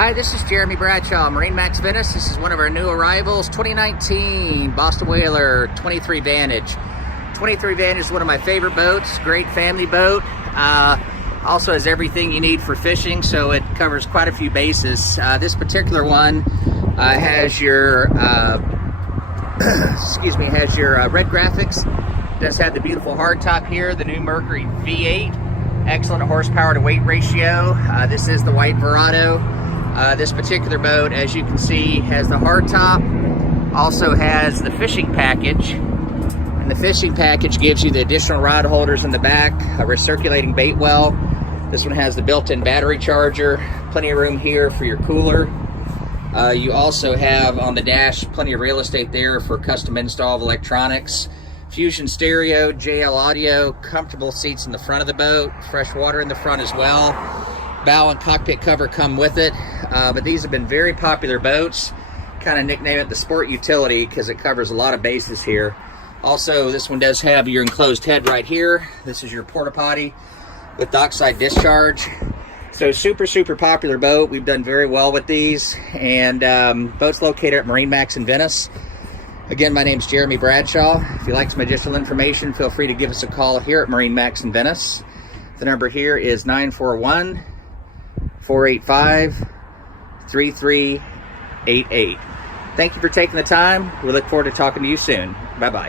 Hi, this is Jeremy Bradshaw, MarineMax Venice. This is one of our new arrivals, 2019 Boston Whaler 23 Vantage. 23 Vantage is one of my favorite boats, great family boat. Also has everything you need for fishing, so it covers quite a few bases. This particular one has your, has your red graphics. It does have the beautiful hardtop here, the new Mercury V8. Excellent horsepower to weight ratio. This is the white Verado. This particular boat, as you can see, has the hardtop, also has the fishing package, and the fishing package gives you the additional rod holders in the back, a recirculating bait well. This one has the built-in battery charger, plenty of room here for your cooler. You also have on the dash plenty of real estate there for custom install of electronics. Fusion stereo, JL audio, comfortable seats in the front of the boat, fresh water in the front as well. Bow and cockpit cover come with it, but these have been very popular boats. Kind of nickname it the sport utility because it covers a lot of bases here. Also, this one does have your enclosed head right here. This is your porta potty with dockside discharge. So super popular boat. We've done very well with these, and boat's located at MarineMax in Venice. Again, my name's Jeremy Bradshaw. If you'd like some additional information, feel free to give us a call here at MarineMax in Venice. The number here is 941-485-3388. Thank you for taking the time. We look forward to talking to you soon. Bye-bye.